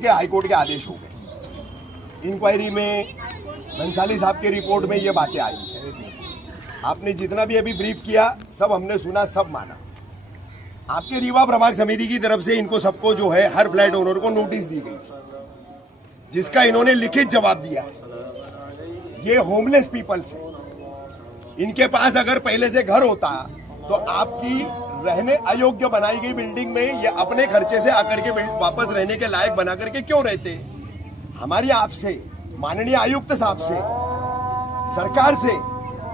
के हाईकोर्ट के आदेश हो गए। इंक्वायरी में भंसाली साहब की रिपोर्ट में ये बातें आई है। आपने जितना भी अभी ब्रीफ किया सब हमने सुना, सब माना। आपके रीवा प्रभाग समिति की तरफ से इनको सबको जो है हर फ्लैट ओनर को नोटिस दी गई, जिसका इन्होंने लिखित जवाब दिया। ये होमलेस पीपल्स है, इनके पास अगर पहले से घर होता तो आपकी रहने अयोग्य बनाई गई बिल्डिंग में ये अपने खर्चे से आकर के वापस रहने के लायक बना करके क्यों रहते। हमारी आपसे, माननीय आयुक्त साहब से, सरकार से,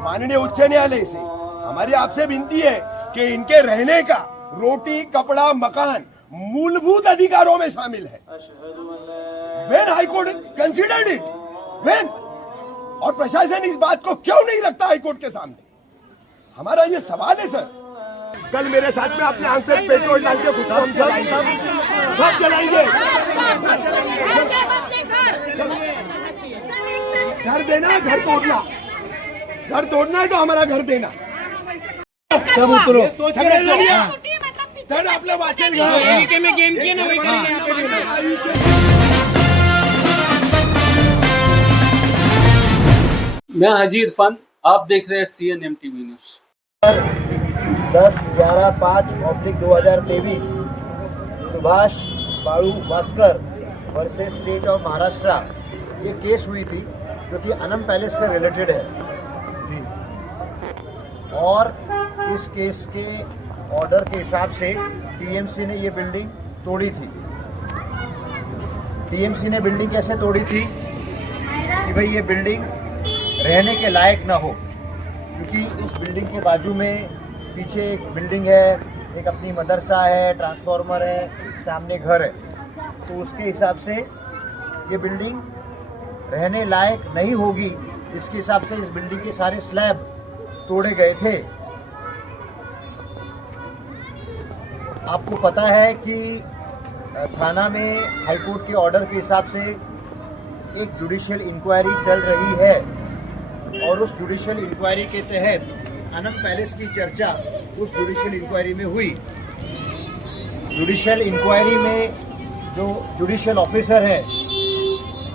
माननीय उच्च न्यायालय से हमारी आपसे विनती है कि इनके रहने का रोटी, कपड़ा, मकान मूलभूत अधिकारों में शामिल है। When high court considered it, when, और प्रशासन इस बात को क्यों नहीं रखता हाई कोर्ट के सामने? हमारा ये सवाल है सर। कल मेरे साथ में आपने आंसर पेट्रोल डाल के खुद हम चलाएंगे, सब चलाएंगे। घर देना, घर तोड़ना, घर तोड़ना है तो हमारा घर देना। सब उतरो सर आपलं वाचेल मैं हाजी इरफान, आप देख रहे हैं CNN TV news. 10/11/5/2023 Subhash Balu Bhaskar versus state of Maharashtra ये केस हुई थी जो कि अनम पैलेस से रिलेटेड है। और इस केस के ऑर्डर के हिसाब से टीएमसी ने ये बिल्डिंग तोड़ी थी। टीएमसी ने बिल्डिंग कैसे तोड़ी थी कि भाई ये बिल्डिंग रहने के लायक ना हो, क्योंकि इस बिल्डिंग के बाजू में पीछे एक बिल्डिंग है, एक अपनी मदरसा है, ट्रांसफार्मर है, सामने घर है। तो उसके हिसाब से ये बिल्डिंग रहने लायक नहीं होगी, इसके हिसाब से इस बिल्डिंग के सारे स्लैब तोड़े गए थे। आपको पता है कि थाना में हाईकोर्ट के ऑर्डर के हिसाब से एक जुडिशियल इंक्वायरी चल रही है, और उस जुडिशियल इंक्वायरी के तहत अनम पैलेस की चर्चा उस जुडिशियल इंक्वायरी में हुई। जुडिशियल इंक्वायरी में जो जुडिशियल ऑफिसर है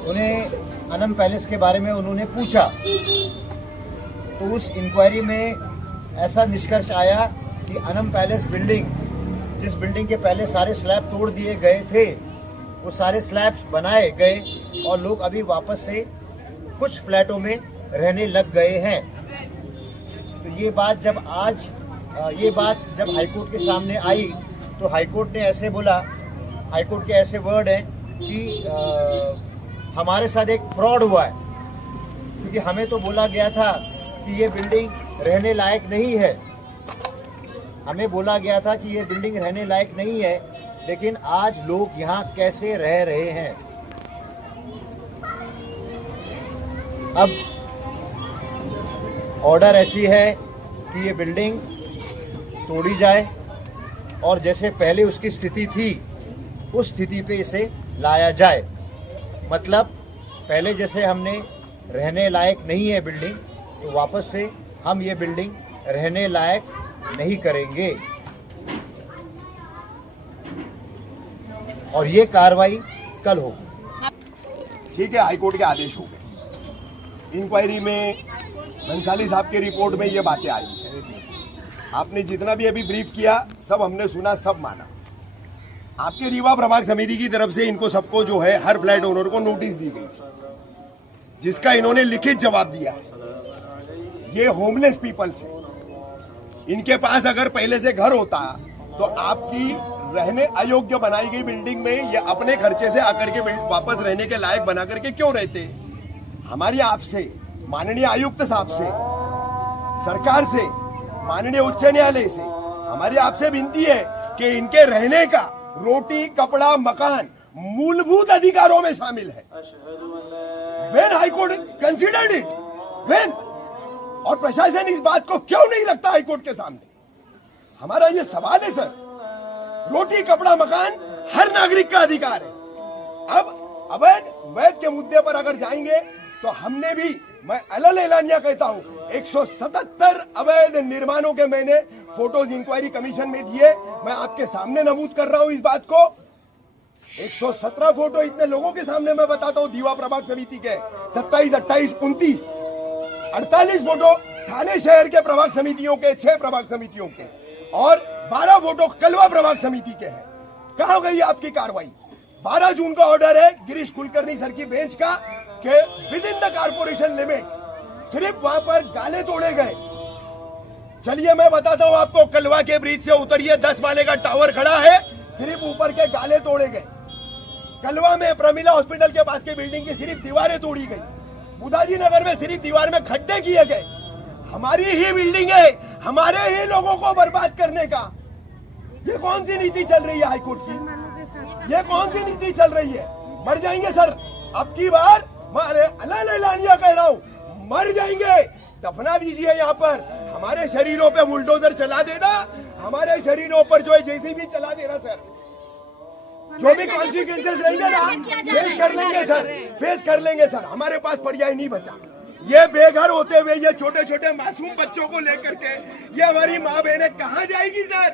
उन्हें अनम पैलेस के बारे में उन्होंने पूछा, तो उस इंक्वायरी में ऐसा निष्कर्ष आया कि अनम पैलेस बिल्डिंग, जिस बिल्डिंग के पहले सारे स्लैब तोड़ दिए गए थे, वो सारे स्लैब्स बनाए गए और लोग अभी वापस से कुछ फ्लैटों में रहने लग गए हैं। तो ये बात जब हाईकोर्ट के सामने आई तो हाईकोर्ट ने ऐसे बोला, हाईकोर्ट के ऐसे वर्ड हैं कि हमारे साथ एक फ्रॉड हुआ है, क्योंकि हमें तो बोला गया था कि ये बिल्डिंग रहने लायक नहीं है। हमें बोला गया था कि ये बिल्डिंग रहने लायक नहीं है, लेकिन आज लोग यहाँ कैसे रह रहे हैं। अब ऑर्डर ऐसी है कि ये बिल्डिंग तोड़ी जाए और जैसे पहले उसकी स्थिति थी उस स्थिति पे इसे लाया जाए। मतलब पहले जैसे हमने रहने लायक नहीं है बिल्डिंग, तो वापस से हम ये बिल्डिंग रहने लायक नहीं करेंगे, और ये कार्रवाई कल होगी। ठीक है, हाईकोर्ट के आदेश हो गए। इंक्वायरी में भंसाली साहब की रिपोर्ट में ये बातें आई है। आपने जितना भी अभी ब्रीफ किया सब हमने सुना, सब माना। आपके रीवा प्रभाग समिति की तरफ से इनको सबको जो है हर फ्लैट ओनर को नोटिस दी गई, जिसका इन्होंने लिखित जवाब दिया। ये होमलेस पीपल्स है, इनके पास अगर पहले से घर होता तो आपकी रहने अयोग्य बनाई गई बिल्डिंग में ये अपने खर्चे से आकर के वापस रहने के लायक बना करके क्यों रहते। हमारी आपसे, माननीय आयुक्त साहब से, सरकार से, माननीय उच्च न्यायालय से हमारी आपसे विनती है कि इनके रहने का रोटी, कपड़ा, मकान मूलभूत अधिकारों में शामिल है। When high court considered it, when, और प्रशासन इस बात को क्यों नहीं रखता हाई कोर्ट के सामने? हमारा ये सवाल है सर। रोटी, कपड़ा, मकान हर नागरिक का अधिकार है। अब अवैध के मुद्दे पर अगर जाएंगे तो हमने भी, मैं अलल एलानिया कहता हूं, 177 अवैध निर्माणों के मैंने फोटोज इंक्वायरी कमीशन में दिए। मैं आपके सामने नमूद कर रहा हूं इस बात को। 117 फोटो इतने लोगों के सामने मैं बताता हूँ दीवा प्रभाग समिति के 27, 28, 29, 48 फोटो थाने शहर के प्रभाग समितियों के, 6 प्रभाग समितियों के और 12 फोटो कलवा प्रभाग समिति के हैं। कहाँ गई आपकी कार्रवाई? 12 जून का ऑर्डर है गिरीश कुलकर्णी सर की बेंच का कि with in the corporation limits, सिर्फ वहां पर गाले तोड़े गए। चलिए मैं बताता हूं आपको, कलवा के ब्रिज से उतरिए, 10 माले का टावर खड़ा है, सिर्फ ऊपर के गाले तोड़े गए। कलवा में प्रमिला हॉस्पिटल के पास की बिल्डिंग की सिर्फ दीवारें तोड़ी गई। बुधाजी नगर में सिर्फ दीवार में खड्डे किए गए। हमारी ही बिल्डिंग है, हमारे ही लोगों को बर्बाद करने का ये कौन सी नीति चल रही है हाईकोर्ट की? ये कौन सी नीति चल रही है? मर जाएंगे सर, अब की बार मैं अल्लाह कह रहा हूँ, मर जाएंगे। दफना दीजिए यहाँ पर, हमारे शरीरों पे बुलडोजर चला देना, हमारे शरीरों पर जो है जेसीबी चला देना सर। जो भी कॉन्सिक्वेंसेस रहेंगे ना फेस कर लेंगे सर, फेस कर लेंगे सर। हमारे पास पर्याय नहीं बचा। ये बेघर होते हुए ये छोटे छोटे मासूम बच्चों को लेकर के ये हमारी माँ बहनें कहाँ जाएगी सर?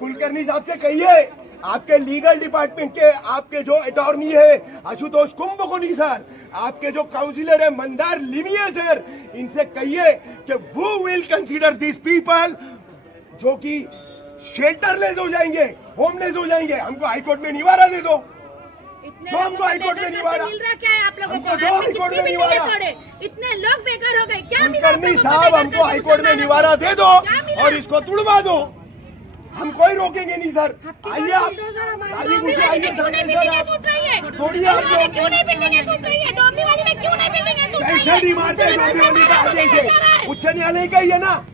कुलकर्णी साहब से कहिए, आपके लीगल डिपार्टमेंट के आपके जो अटॉर्नी है आशुतोष कुंभकोणी सर, आपके जो काउंसिलर है मंदार लिमिये सर, इनसे कहिए कि वो विल कंसीडर दिस पीपल जो कि शेल्टरलेस हो जाएंगे, होमलेस हो जाएंगे। हमको हाईकोर्ट में निवारा दे दो, तो हमको हाईकोर्ट में निवारा मिल रहा क्या है आप लोगों को? दो हाईकोर्ट में निवारा। इतने लोग बेकार हो गए क्या? कुलकर्णी साहब हमको हाईकोर्ट में निवारा दे दो और इसको तुड़वा दो, हम कोई रोकेंगे नहीं सर। आइए आप राजी खुशी आइए सर, थोड़ी आप लोग क्यों नहीं बिल्डिंगें टूट रही है? डोमनी वाली में क्यों नहीं बिल्डिंगें टूट रही है? कैसे डिमांड है डोमनी वाली का आदेश है, उच्च न्यायालय का ही है ना।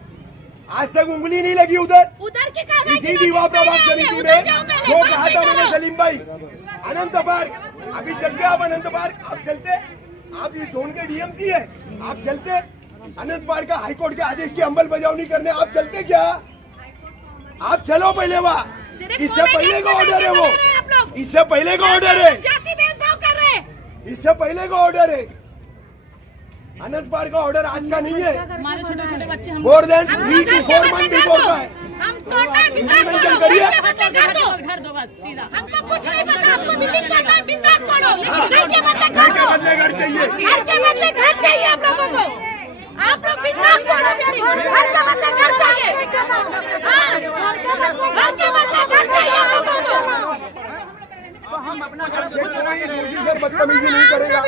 आज तक उंगली नहीं लगी उधर की कार्रवाई इसी दीवा प्रभाग समिति में जो कहा था मैंने सलीम भाई, अनंत पार्क अभी चलते आप, अनंत पार्क आप चलते, आप ये जोन के डीएमसी है, आप चलते अनंत पार्क का हाईकोर्ट के आदेश की अंमलबजावनी करने आप चलते क्या? आप चलो पहले वहाँ, इससे पहले का ऑर्डर है वो, इससे पहले का ऑर्डर है, जाति भेदभाव कर रहे हैं। इससे पहले का ऑर्डर है। अनंत पार्क का ऑर्डर आज का नहीं है, हमारे छोटे छोटे बच्चे more than 3 to 4 month before का है। हम तोड़ना है, इम्प्लीमेंट करिए। घर दो बस सीधा। हमको कुछ नहीं पता, आपको बिल्डिंग तोड़ना है, बिंदास तोड़ो। घर के बदले घर के बदले घर चाहिए, घर के बदले घर चाहिए आप लोगों को। आप लोग बिंदास तोड़ो, मेरी घर के बदले घर चाहिए। हाँ, घर के बदले घर चाहिए आप लोगों को। सर बदतमीजी नहीं करेगा,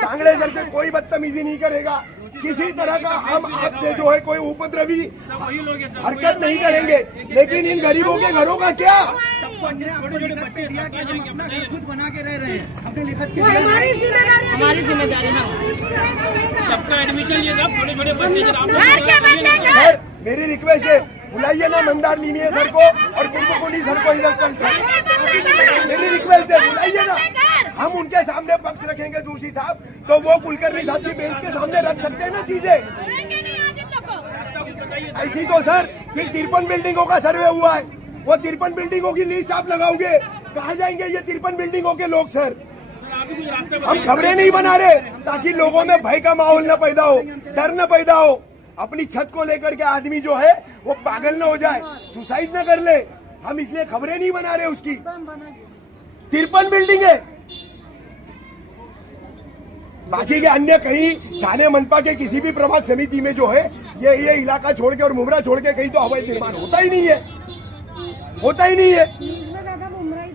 सांगले सर से कोई बदतमीजी नहीं करेगा, किसी तरह का हम आपसे जो है कोई उपद्रवी हरकत नहीं करेंगे। लेकिन इन गरीबों के घरों का क्या? खुद बना के रह रहे हैं, अपने लिखत के हमारी जिम्मेदारी है। सबका एडमिशन लिए था, छोटे छोटे बच्चे घर के बदले घर। सर मेरी रिक्वेस्ट है, बुलाइए ना मंदार लिमिये सर को और कुंभकोणी सर को इधर कल सर, मेरी रिक्वेस्ट है बुलाइए ना, हम उनके सामने पक्ष रखेंगे जोशी साहब, तो वो कुलकर्णी साहब की बेंच के सामने रख सकते हैं ना चीजें। ऐसी तो सर फिर 53 बिल्डिंगों का सर्वे हुआ है, वो 53 बिल्डिंगों की लिस्ट आप लगाओगे, कहाँ जाएंगे ये 53 बिल्डिंगों के लोग सर? हम खबरें नहीं बना रहे ताकि लोगों में भय का माहौल न पैदा हो, डर न पैदा हो, अपनी छत को लेकर के आदमी जो है वो पागल न हो जाए, सुसाइड न कर ले। हम इसलिए खबरें नहीं बना रहे उसकी। 53 बिल्डिंग है, बाकी के अन्य कहीं थाने मनपा के किसी भी प्रभाग समिति में जो है ये इलाका छोड़ के और मुमरा छोड़ के कहीं तो अवैध निर्माण होता ही नहीं है, होता ही नहीं है।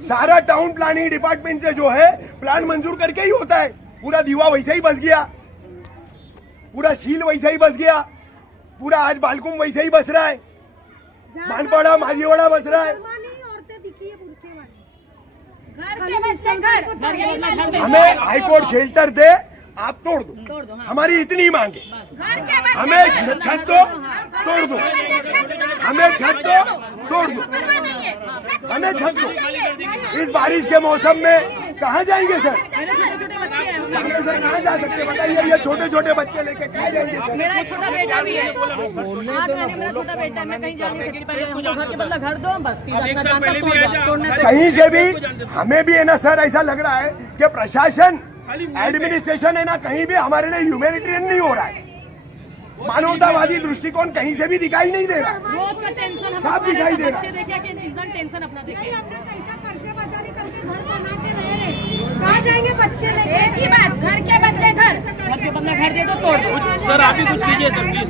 सारा टाउन प्लानिंग डिपार्टमेंट से जो है प्लान मंजूर करके ही होता है। पूरा दीवा वैसे ही बस गया, पूरा शील वैसे ही बस गया, पूरा आज बालकुम वैसे ही बस रहा है, मानपाड़ा माझीवाड़ा बस रहा है। हमें हाईकोर्ट शेल्टर दे, आप तोड़ दो, हमारी इतनी मांग है। हमें छत दो, तोड़ दो, हमें छत दो, तोड़ दो, हमें छत दो। इस बारिश के मौसम में कहाँ जाएंगे सर? सर कहाँ जा सकते बताइए? ये छोटे छोटे बच्चे लेके कहाँ जाएंगे सर? मेरा छोटा बेटा भी है, 8 महीने मेरा छोटा बेटा है, मैं कहीं जा नहीं सकती। पहले हमको घर के बदला घर दो, बस सीधा कहीं से भी हमें भी है ना सर, ऐसा लग रहा है कि प्रशासन एडमिनिस्ट्रेशन है ना कहीं भी हमारे लिए ह्यूमैनिटेरियन नहीं हो रहा है, मानवतावादी दृष्टिकोण कहीं से भी दिखाई नहीं दे रहा, रोज का टेंशन साफ दिखाई दे रहा। टेंशन अपना देखिए। घर बना के रह रहे, कहाँ जाएंगे बच्चे लेके? एक ही बात, घर के बदले घर दे दो, तोड़ दो। सर आप ही कुछ कीजिए सर प्लीज।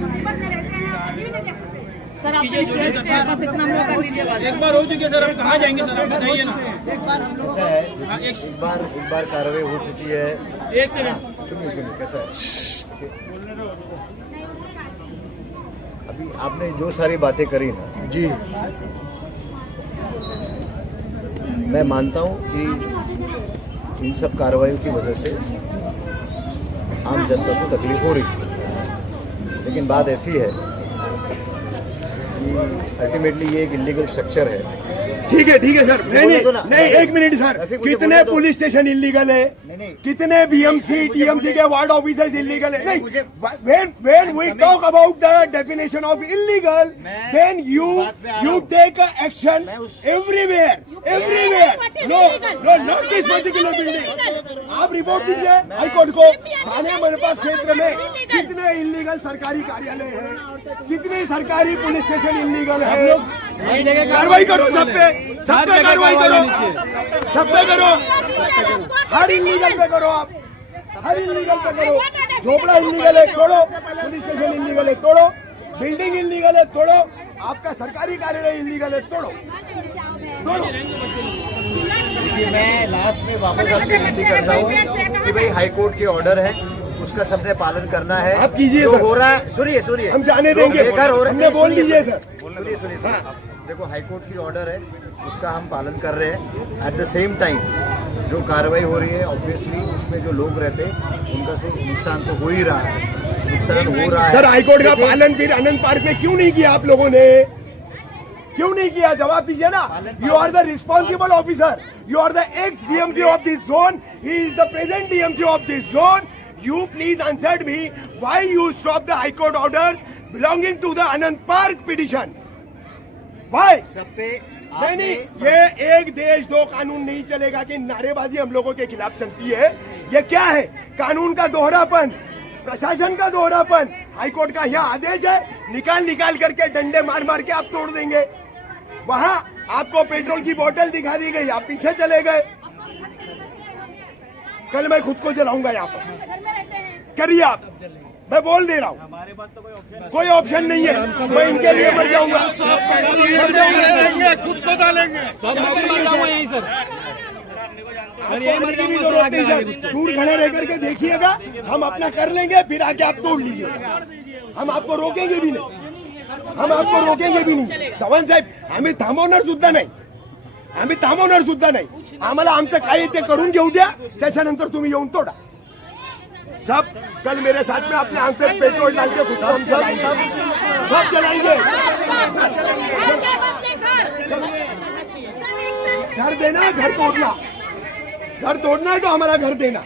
सर आप आपका सेक्शन हम लोग कर दीजिएगा। एक बार हो चुकी है सर, हम कहाँ जाएंगे सर, आप बताइए ना। कैसा है, एक बार कार्रवाई हो चुकी है। एक सेकंड सुनिए कैसा है, अभी आपने जो सारी बातें करी ना जी, मैं मानता हूँ कि इन सब कार्रवाइयों की वजह से आम जनता को तकलीफ हो रही है, लेकिन बात ऐसी है अल्टीमेटली ये एक इलीगल स्ट्रक्चर है। ठीक है सर, बोलने दो ना। नहीं 1 मिनट सर, रफीक, मुझे कितने बोलने दो। पुलिस स्टेशन इलीगल है, नहीं। कितने बीएमसी टीएमसी के वार्ड ऑफिसर्स इलीगल है? नहीं, मुझे- when we talk about the definition of illegal, मैं then you उस बात पे आ रहा हूं। take a action मैं उस- everywhere. what is No, illegal? not this particular building. आप रिपोर्ट कीजिए हाईकोर्ट को, थाने मनपा क्षेत्र में कितने इलीगल सरकारी कार्यालय हैं, कितने सरकारी पुलिस स्टेशन इलीगल है? कार्रवाई करो सब पे कार्रवाई करो, सब पे करो, हर इलीगल पे करो, आप हर इलीगल पे करो। झोपड़ा इलीगल है तोड़ो, पुलिस स्टेशन इलीगल है तोड़ो, बिल्डिंग इलीगल है तोड़ो, आपका सरकारी कार्यालय इलीगल है तोड़ो। देखिए मैं लास्ट में वापस आपसे विनती करता हूँ कि भाई हाईकोर्ट के ऑर्डर है, उसका सबने पालन करना है। आप कीजिए जो सर। हो रहा है, सुनिए हम जाने जो देंगे, बेघर हो रहे हमने बोल सुनिए दीजिए सर। सर। सुनिए देखो हाईकोर्ट की ऑर्डर है, उसका हम पालन कर रहे हैं। एट द सेम टाइम जो कार्रवाई हो रही है ऑब्वियसली उसमें जो लोग रहते हैं उनका नुकसान तो हो ही रहा है, नुकसान हो रहा है। सर हाईकोर्ट का लेकिन- पालन फिर अनंत पार्क में क्यों नहीं किया आप लोगों ने? क्यों नहीं किया? जवाब दीजिए ना। You are the responsible officer, you are the ex DMC of this zone, he is the present DMC of this zone. You please answer me why you stopped the High Court orders belonging to the Anand Park petition? Why? सब पे नहीं, ये एक देश दो कानून नहीं चलेगा कि नारेबाजी हम लोगों के खिलाफ चलती है। ये क्या है? कानून का दोहरापन, प्रशासन का दोहरापन। हाईकोर्ट का यह आदेश है, निकाल करके डंडे मार के आप तोड़ देंगे। वहां आपको पेट्रोल की बोतल दिखा दी गई, आप पीछे चले गए। कल मैं खुद को जलाऊंगा यहाँ पर, करिए आप, मैं बोल दे रहा हूँ, कोई ऑप्शन नहीं है, मैं इनके लिए मर जाऊंगा, खुद को डालेंगे सब यही सर। मरने की भी जरूरत नहीं सर, दूर खड़े रह करके देखिएगा, हम अपना कर लेंगे, फिर आके आप तोड़ लीजिएगा। हम आपको रोकेंगे भी नहीं, हम आपको रोकेंगे भी नहीं। चव्हाण साहेब, आम्ही थांबवणार सुद्धा नाही, आम्ही थांबवणार सुद्धा नाही। आम्हाला आमचं काय ते करून घेऊ द्या, त्याच्यानंतर तुम्ही येऊन तोडा। सब कल मेरे साथ में अपने आंसर पेट्रोल डाल के खुद को हम चलाएंगे, सब चलाएंगे। घर देना, घर तोड़ना है तो हमारा घर देना।